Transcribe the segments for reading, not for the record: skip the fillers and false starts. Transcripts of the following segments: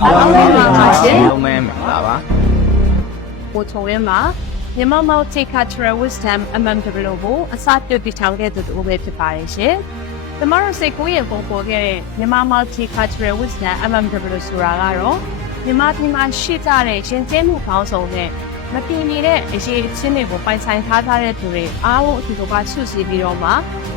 လုံးမဲမင်္ဂလာပါကိုချုံရင်းမှာမြန်မာ Multicultural Wisdom MMW ကိုအစပြုတည်ထောင်ခဲ့သူတို့ပဲဖြစ်ပါတယ်ရှင်။ကျမတို့စိတ်ကူးရင်ပုံပေါ်ခဲ့တဲ့မြန်မာ Multicultural Wisdom MMW ဆိုတာကတော့မြန်မာပြည်မှာရှိကြတဲ့ရှင်ကျင်းမှုပေါင်းစုံနဲ့မတည်နေတဲ့အရေးအချင်းတွေကိုပိုင်ဆိုင်ထားတဲ့သူတွေအားလုံးအတူတူပါစုစည်းပြီးတော့မ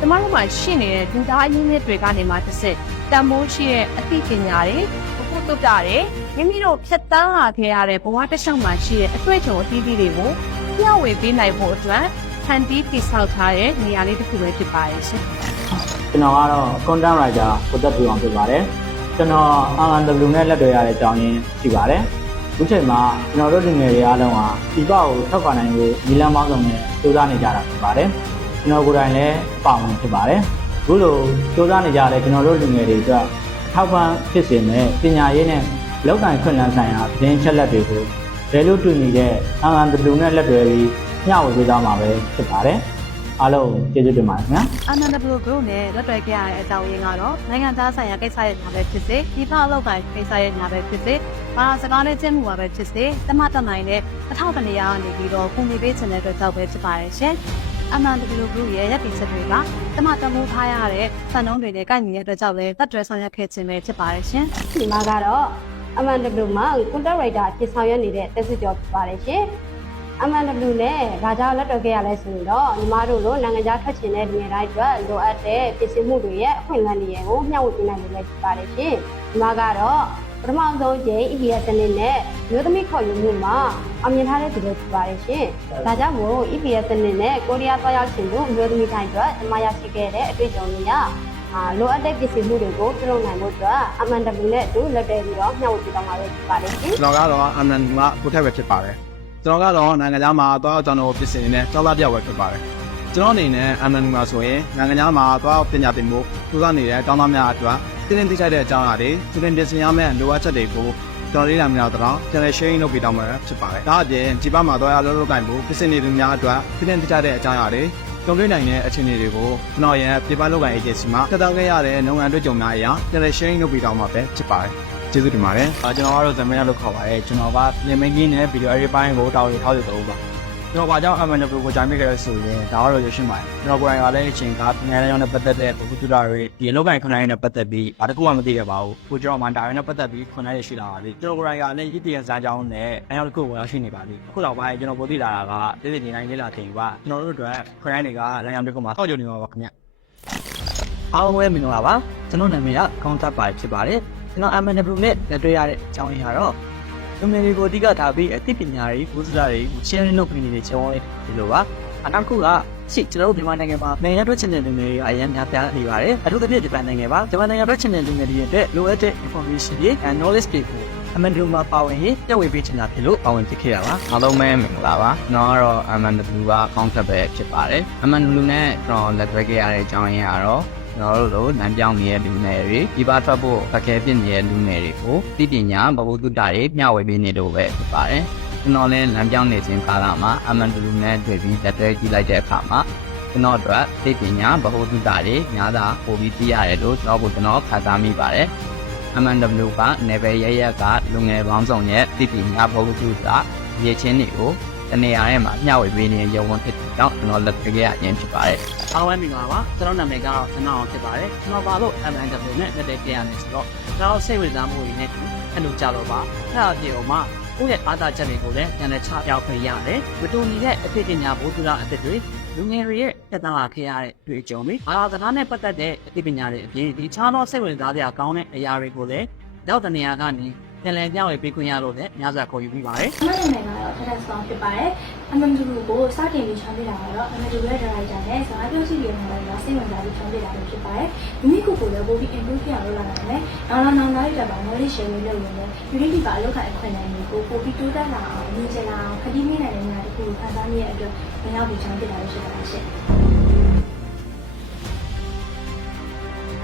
ှကျမတို့မှာရှိနေတဲ့ဒုသားအရင်းမြစ်တွေကနေမှတစ်ဆက်တန်ဖိုးရှိတဲ့အသိပညာတွေဘုတုတ္တတွေမိမိတို့ဖြတ်တန်းလာခဲ့ရတဲ့ဘဝတစ်လျှောက်မှာရှိတဲ့အတွေ့အကြုံအသီးသီးတွေကိုမျှဝေပေးနိုင်ဖို့အတွက်ဖန်တီးတည်ဆောက်ထားတဲ့နေရာလေးတစ်ခုပဲဖြစ်ပါတယ်ရှင်။ကျွန်တော်ကတော့ content writer ကိုသက်ပြအောင်ဖြစ်ပါတယ်။ကျွန်တော် MMW နဲ့လက်တွဲရတဲ့အကြောင်းရင်းရှိပါတယ်။ဒီချိန်မှာကျွန်တော်တို့လူငယ်တွေအားလုံးဟာဒီဘကိုထောက်ခံနိုင်ဖို့ညီလမ်းပေါင်းစုံနဲ့ကြိုးစားနေကြတာဖြစ်ပါတယ်။ကျွန်တော်ကိုယ်တိုင်လည်းပါဝင်ဖြစ်ပါတယ်။အခုလိုကြိုးစားနေကြတဲ့ကျွန်တော်တို့လူငယ်တွေအတွက်ထောက်ပံ့ဖြစ်စေမဲ့ပညာရေးနဲ့လောက်ကိုင်ခွင့်လန်းဆိုင်ရာသတင်းချက်လက်တွေကိုဘယ်လိုတွေ့နေတဲ့ MMW နဲ့လက်တွဲပြီးမျှဝေပေးသွားမှာပဲဖြစ်ပါတယ်။အားလုံးကျေးဇူးတင်ပါတယ်ခင်ဗျာ။ MMW Group နဲ့လက်တွဲခဲ့ရတဲ့အကြောင်းရင်းကတော့နိုင်ငံသားဆိုင်ရာကိစ္စရဲ့ညာပဲဖြစ်စေဒီဖအလောက်ကိုင်ကိစ္စရဲ့ညာပဲဖြစ်စေဘာစကားနဲ့ကျင့်မှုပါပဲဖြစ်စေတမတနိုင်တဲ့အထောက်ပံ့နေရနေပြီးတော့ပုံပြပေးခြင်းတဲ့အတွက်ကြောင့်ပဲဖြစ်ပါတယ်ရှင်။ MMW Group ရဲ့ရည်တည်ချက်တွေကတမတမိုးထားရတဲ့စံနှုန်းတွေနဲ့ကိုက်ညီတဲ့အတွက်ကြောင့်လည်းသက်တွဲဆောင်ရွက်ခဲ့ခြင်းပဲဖြစ်ပါတယ်ရှင်။ဒီမှာကတော့ MMW မှာ content writer အဖြစ်ဆောင်ရွက်နေတဲ့တက်စစ်ကျော်ဖြစ်ပါတယ်ရှင်။ MMW နဲ့ဘာကြောင့်လက်တွဲခဲ့ရလဲဆိုရင်တော့ညီမတို့လိုနိုင်ငံခြားထွက်ချင်တဲ့လူငယ်တိုင်းအတွက်လိုအပ်တဲ့ပြင်ဆင်မှုတွေရဲ့အခွင့်အလမ်းတွေကိုမျှဝေပေးနိုင်လို့လည်းဖြစ်ပါတယ်ရှင်။ညီမကတော့ပထမဆုံးကျင်း EPS စနစ်နဲ့မျိုးသမီးခေါ်ယူမှုမှာအောင်မြင်ထားတဲ့သူတွေဖြစ်ပါတယ်ရှင်။ဒါကြောင့်မို့ EPS စနစ်နဲ့ကိုရီးယားသွားရောက်ခြင်းတို့မျိုးသမီးတိုင်းအတွက်ညီမရရှိခဲ့တဲ့အတွေ့အကြုံတွေရလိုအပ်တဲ့ပစ္စည်းမှုတွေကိုပြုလုပ်နိုင်ဖို့အတွက် MMW နဲ့အတူလက်တွဲပြီးတော့မျှဝေပေးသွားမှာဖြစ်ပါတယ်ရှင်။ကျွန်တော်ကတော့ MMW ကကိုထက်ပဲဖြစ်ပါတယ်။ကျွန်တော်ကတော့နိုင်ငံခြားမှာသွားရောက်ကြောင်းတော်ပစ္စည်းနဲ့ကျောင်းသားပြောက်ပဲဖြစ်ပါတယ်။ကျွန်တော်အနေနဲ့ MMW မှာဆိုရင်နိုင်ငံခြားမှာသွားပညာသင်ဖို့စူးစမ်းနေတဲ့ကျောင်းသားများအတွက်တင်းသိချိုက်တဲ့အကြောင်းအရာတွေသူတင်ပြင်ဆင်ရမယ့်လိုအပ်ချက်တွေကိုကျွန်တော်လေးလာများတော့ပြန်လည် sharing လုပ်ပေးတော့မှာဖြစ်ပါတယ်။ဒါအပြင်ဒီဘက်မှာသွားရလုပ်လုပ်ကိုင်ဖို့ပစ္စည်းတွေများအတွက်တင်းသိချိုက်တဲ့အကြောင်းအရာတွေကြုံတွေ့နိုင်တဲ့အခြေအနေတွေကိုကျွန်တော်ရဲ့ပြပလုပ်ကိုင် agency မှာတက်တော့ခဲ့ရတဲ့လုပ်ငန်းတွေ့ကြုံများအရာပြန်လည် sharing လုပ်ပေးတော့မှာပဲဖြစ်ပါတယ်။ကျေးဇူးတင်ပါတယ်။ကျွန်တော်ကတော့သမင်းရလို့ခေါ်ပါတယ်။ကျွန်တော်ကပြင်မင်းကြီးနဲ့ဗီဒီယို edit ပိုင်းကိုတာဝန်ယူထားတဲ့သူပါ။ကျွန်တော်ဘာကြောင့် MMW ကိုဂျိုင်းမိခဲ့လဲဆိုရင်ဒါကတော့ရရှိပါတယ်။ကျွန်တော်ကိုယ်တိုင်ကလည်းအချိန်ကနိုင်ငံရေးနဲ့ပတ်သက်တဲ့ပုဂ္ဂိုလ်တွေဒီလောက်ကင်ခွန်နိုင်နဲ့ပတ်သက်ပြီးဘာတစ်ခုမှမသိခဲ့ပါဘူး။ကိုကျွန်တော်မှဒါရိုက်နဲ့ပတ်သက်ပြီးခွန်နိုင်ရရှိလာပါလိမ့်။ကျွန်တော်ကိုယ်တိုင်ကလည်းရည်တည်ရစားကြောင်းနဲ့အရောက်တစ်ခုကိုရောက်ရှိနေပါလိမ့်။အခုတော့ပိုင်းကျွန်တော်ပိုသိလာတာကတိတိကျကျနေလာထင်ပါကျွန်တော်တို့အတွက်ခွန်နိုင်တွေကလမ်းကြောင်းတစ်ခုမှာတောက်ကြနေပါပါခင်ဗျ။အားလုံးပဲမင်္ဂလာပါ။ကျွန်တော်နာမည်က Contact ပါဖြစ်ပါတယ်။ကျွန်တော် MMW နဲ့လက်တွေ့ရတဲ့အကြောင်းအရာတော့လူငယ်တွေကိုအဓိကထားပြီးအသိပညာတွေဘုရားတွေကို sharing လုပ်ပေးနေတဲ့ကျောင်းလေးဒီလိုပါအနောက်ခုကကျွန်တော်တို့မြန်မာနိုင်ငံမှာနိုင်ငံထွက်ချင်တဲ့လူငယ်တွေအရင်များပြားနေပါတယ်အထူးသဖြင့်ဂျပန်နိုင်ငံပါဂျပန်နိုင်ငံထွက်ချင်တဲ့လူငယ်တွေအတွက်လိုအပ်တဲ့ information တွေ and knowledge တွေကိုMMW မှာပါဝင်ရင်ပြည့်ဝပေးချင်တာဖြစ်လို့ပါဝင်ဖြစ်ခဲ့ရပါအားလုံးပဲမင်္ဂလာပါကျွန်တော်ကတော့ MMW က concept ပဲဖြစ်ပါတယ် MMW နဲ့ကျွန်တော်လက်တွဲခဲ့ရတဲ့အကြောင်းရင်းကတော့ကျွန်တော်တို့လမ်းပြောင်းနေတဲ့လူငယ်တွေဒီပါထွက်ဖို့အခက်အခဲဖြစ်နေတဲ့လူငယ်တွေကိုသိပညာဘဝတုတ္တတွေမျှဝေပေးနေလို့ပဲဖြစ်ပါတယ်ကျွန်တော်လည်းလမ်းပြောင်းနေခြင်းကာလမှာ MMW နဲ့တွေ့ပြီးလက်တွဲကြည့်လိုက်တဲ့အခါမှာကျွန်တော်တို့သိပညာဘဝတုတ္တတွေများသာပိုပြီးသိရတယ်လို့ကျွန်တော်ခံစားမိပါတယ် MMW ကနယ်ပယ်ရရကလူငယ်ပေါင်းစုံရဲ့သိပညာဘဝတုတ္တရည်ချင်းတွေကိုတနေရာထဲမှာမျှဝေပေးနေတဲ့ရုံဝန်ဖြစ်တဲ့ကြောင့်ကျွန်တော်လက်တွဲခဲ့ရခြင်းဖြစ်ပါတယ်အားလုံးမင်္ဂလာပါကျွန်တော်နာမည်ကတော့ခဏအောင်ဖြစ်ပါတယ်ကျွန်တော်ပါလို့ MMW နဲ့လက်တွဲခဲ့ရမယ်ဆိုတော့ကျွန်တော်စိတ်ဝင်စားမှုတွေနဲ့အလုပ်ကြတော့ပါအဲ့အပြင်မှာကိုယ့်ရဲ့အားသာချက်တွေကိုလည်းပြန်လည်ချပြခွင့်ရတယ်မတူညီတဲ့အဖြစ်ပညာဘုရားအသစ်တွေလူငယ်တွေရဲ့တက်တာလာခဲ့ရတဲ့တွေ့ကြုံပြီးအားစကားနဲ့ပတ်သက်တဲ့အသိပညာတွေအပြင်ဒီခြားသောစိတ်ဝင်စားစရာကောင်းတဲ့အရာတွေကိုလည်းနောက်တနေရာကနေပြန်လည်ပြောင်းဝေပေးခွင့်ရလို့လည်းများစွာခေါ်ယူပြီးပါတယ်။ကျွန်တော်နိုင်ငံကတော့ Tata Song ဖြစ်ပါတယ်။ MMW ကိုစတင်ပြီးချောင်းပြတာကတော့ MMW ရဲ့ director နဲ့စကားပြောစီတွေမှာလည်းစိတ်ဝင်စားပြီးချောင်းပြတာဖြစ်ပါတယ်။မိမိကိုယ်ကိုလည်းပိုပြီး improve ဖြစ်အောင်လုပ်လာနိုင်တယ်။နောက်လာရတဲ့မှာ knowledge share လုပ်လို့လည်း unity ပါအလုပ်ခိုင်အခွင့်အရေးကိုပိုပြီးတိုးတက်လာအောင်မြင်ချင်လာအောင်ခတိမိနိုင်တဲ့နေရာတစ်ခုကိုခံစားမိရတဲ့အတွက်မရောက်ပြီးချောင်းပြတာဖြစ်ပါတယ်ရှင်။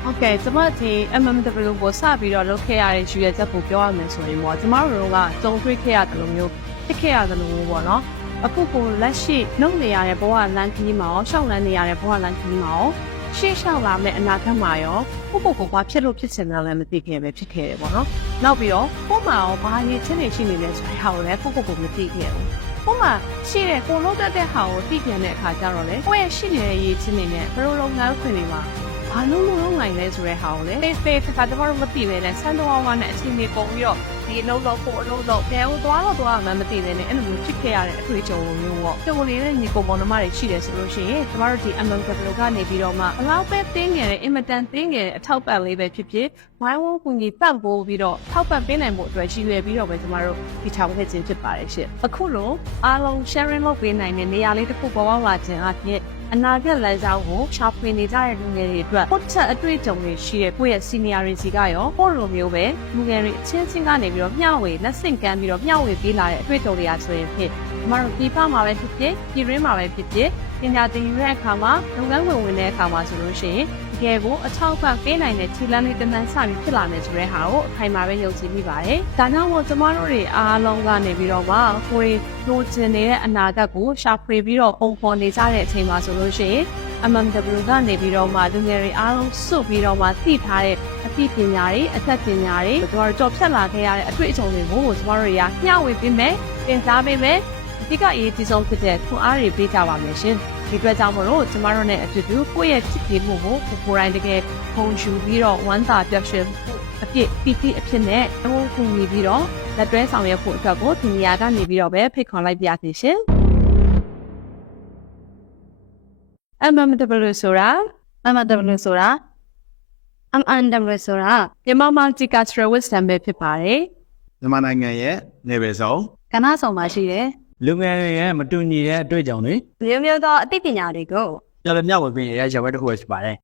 Okay ကျမဒီ MMW ကိုစပြီးတော့လုပ်ခဲ့ရတဲ့ရွေးချက်ကိုပြောရမယ်ဆိုရင်ပေါ့ကျမတို့ကကြုံတွေ့ခဲ့ရတယ်လို့မျိုးဖြစ်ခဲ့ရတယ်လို့ပေါ့နော်အခုကိုလက်ရှိနှုတ်နေရတဲ့ဘဝလမ်းခီးမှာရောရှောက်လန်းနေရတဲ့ဘဝလမ်းခီးမှာရော ရှေ့လျှောက်လာမယ့်အနာဂတ်မှာရောကိုကိုဘာဖြစ်လို့ဖြစ်ချင်တယ်လဲမသိခဲ့ပဲဖြစ်ခဲ့တယ်ပေါ့နော်နောက်ပြီးတော့ကို့မှာရောဘာရည်ချင်းနေရှိနေလဲဆိုတဲ့ဟာကိုလည်းကိုမသိခဲ့ဘူးကို့မှာရှိတဲ့ကိုလုံးတက်တဲ့ဟာကိုသိပြန်တဲ့အခါကျတော့လေကိုယ့်ရဲ့ရှိနေတဲ့ရည်ချင်းနေနဲ့ဘယ်လိုလုပ်ငန်းခွင်တွေမှာဘာလို့လုပ်နိုင်လဲဆိုတဲ့ဟာကိုလေ face ကတမတို့မသိပဲနဲ့ဆန်းတော်ဝါနဲ့အချိန်ကြီးပုံပြီးတော့ဒီအလုံးလုံးကိုအလုံးလုံးဘယ်ဟိုသွားမှမသိပဲနဲ့အဲ့လိုမျိုးဖြစ်ခဲ့ရတဲ့အတွေ့အကြုံမျိုးပေါ့ဒီလိုလေးနဲ့ညီကိုမောင်နှမတွေရှိတယ်ဆိုလို့ရှိရင်ကျမတို့ဒီ MMW ကနေပြီးတော့မှဘလောက်ပဲတင်းငယ်တဲ့အင်မတန်တင်းငယ်တဲ့အထောက်ပံ့လေးပဲဖြစ်ဖြစ်ဝိုင်းဝန်းကူညီပံ့ပိုးပြီးတော့ထောက်ပံ့ပေးနိုင်မှုအတွက်ရှိရွယ်ပြီးတော့ပဲကျမတို့ဒီထောင်ခဲ့ခြင်းဖြစ်ပါတယ်ရှင့်အခုလိုအားလုံး sharing လုပ်ပေးနိုင်တဲ့နေရာလေးတစ်ခုပေါ်ပေါက်လာခြင်းအပြင်အနာဂတ်လမ်းကြောင်းကိုရှာဖွေနေကြတဲ့လူငယ်တွေအတွက်ပို့ချက်အတွေ့အကြုံတွေရှိတဲ့ကိုယ့်ရဲ့ senior တွေစီကရောပို့လိုမျိုးပဲလူငယ်တွေအချင်းချင်းကနေပြီးတော့မျှဝေလက်ဆင့်ကမ်းပြီးတော့မျှဝေပေးလာတဲ့အတွေ့အကြုံတွေအားဆိုရင်ဖြစ်ကျမတို့ဒီဖမှာပဲဖြစ်ဖြစ်ပြည်ရင်းမှာပဲဖြစ်ဖြစ်ပညာသင်ယူတဲ့အခါမှာလုပ်ငန်းဝင်တဲ့အခါမှာဆိုလို့ရှိရင်တကယ်ကိုအထောက်အပံ့ပေးနိုင်တဲ့ခြေလှမ်းလေးတစ်နှမ်းစပြီးဖြစ်လာမယ်ဆိုတဲ့ဟာကိုအခိုင်အမာပဲယုံကြည်မိပါတယ်။ဒါကြောင့်မို့ကျမတို့တွေအားလုံးကနေပြီးတော့မှကိုယ်လိုချင်နေတဲ့အနာဂတ်ကိုရှာဖွေပြီးတော့ပုံဖော်နေကြတဲ့အချိန်မှာဆိုလို့ရှိရင် MMW ကနေပြီးတော့မှလူငယ်တွေအားလုံးစုပြီးတော့မှသိထားတဲ့အသိပညာတွေအသက်ပညာတွေတို့တော့ဖြတ်လာခဲ့ရတဲ့အတွေ့အကြုံတွေကိုကျမတို့တွေကမျှဝေပေးမယ်တင်စားပေးမယ်အဓိကအရေးကြီးဆုံးဖြစ်တဲ့ခွန်အားတွေပေးကြပါမယ်ရှင်ဒီအတွက်ကြောင့်မလို့ကျမတို့နဲ့အတူတူကိုယ့်ရဲ့ဖြစ်တည်မှုကိုကိုယ်တိုင်တကယ်ပုံယူပြီးတော့ဝမ်းသာပျော်ရွှင်အပြည့်ပီတိအဖြစ်နဲ့အဝန်းကူညီပြီးတော့လက်တွဲဆောင်ရွက်ဖို့အတွက်ကိုဒီနေရာကနေပြီးတော့ပဲဖိတ်ခေါ်လိုက်ပါစီရှင်MMW ဆိုတာ MMW ဆိုတာမြန်မာ Multicultural Wisdom ပဲဖြစ်ပါတယ် မြန်မာနိုင်ငံရဲ့နေပယ်ဆောင် ကဏ္ဍဆောင်မှာရှိတယ် လူငယ်တွေရဲ့မတူညီတဲ့အတွေ့အကြုံတွေ မျိုးမျိုးသောအသိပညာတွေကို ပြန်လည်မျှဝေပေးနေတဲ့ရပ်ဝဲတစ်ခုပဲဖြစ်ပါတယ်